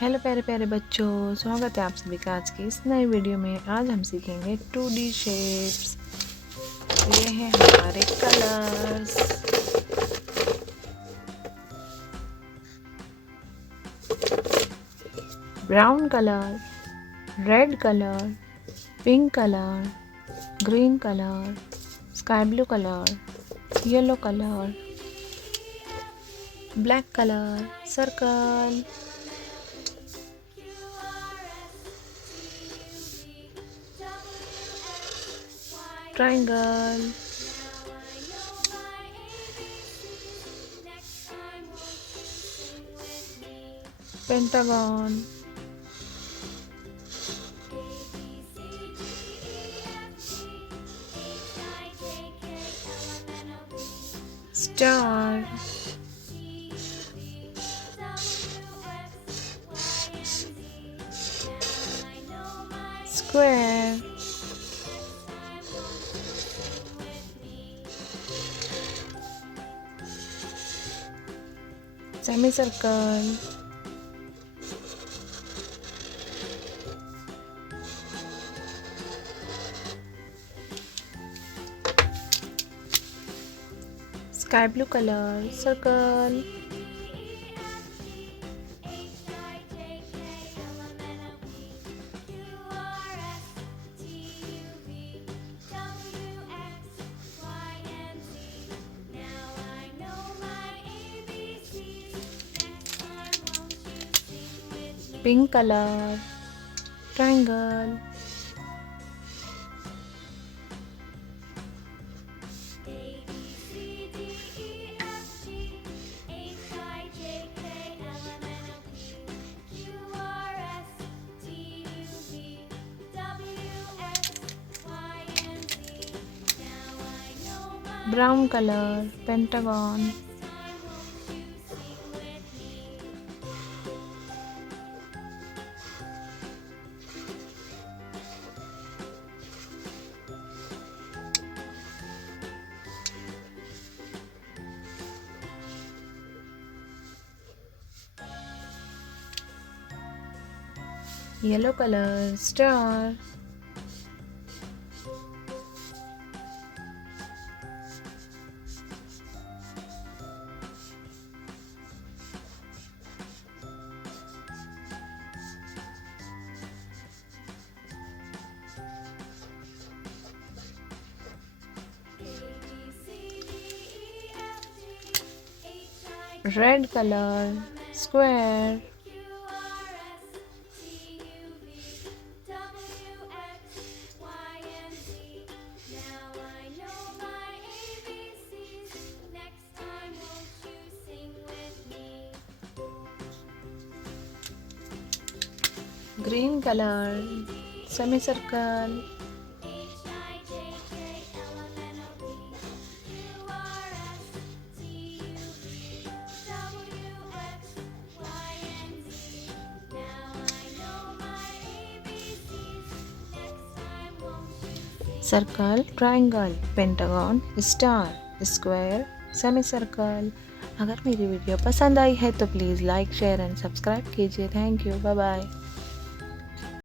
Hello प्यारे प्यारे बच्चों, स्वागत है आप सभी का आज की इस नए वीडियो में। आज हम सीखेंगे 2D शेप्स। ये हैं हमारे colours. Brown colour, red colour, pink colour, green colour, sky blue colour, yellow colour, black colour, circle, triangle, pentagon, star, square, semicircle, sky blue color, circle, pink color, triangle, brown color, pentagon, yellow color, star, red color, square, green color, semicircle, circle, triangle, pentagon, star, square, semicircle। अगर मेरी video पसंद आई है तो please like share and subscribe कीजिए। Thank you, bye bye.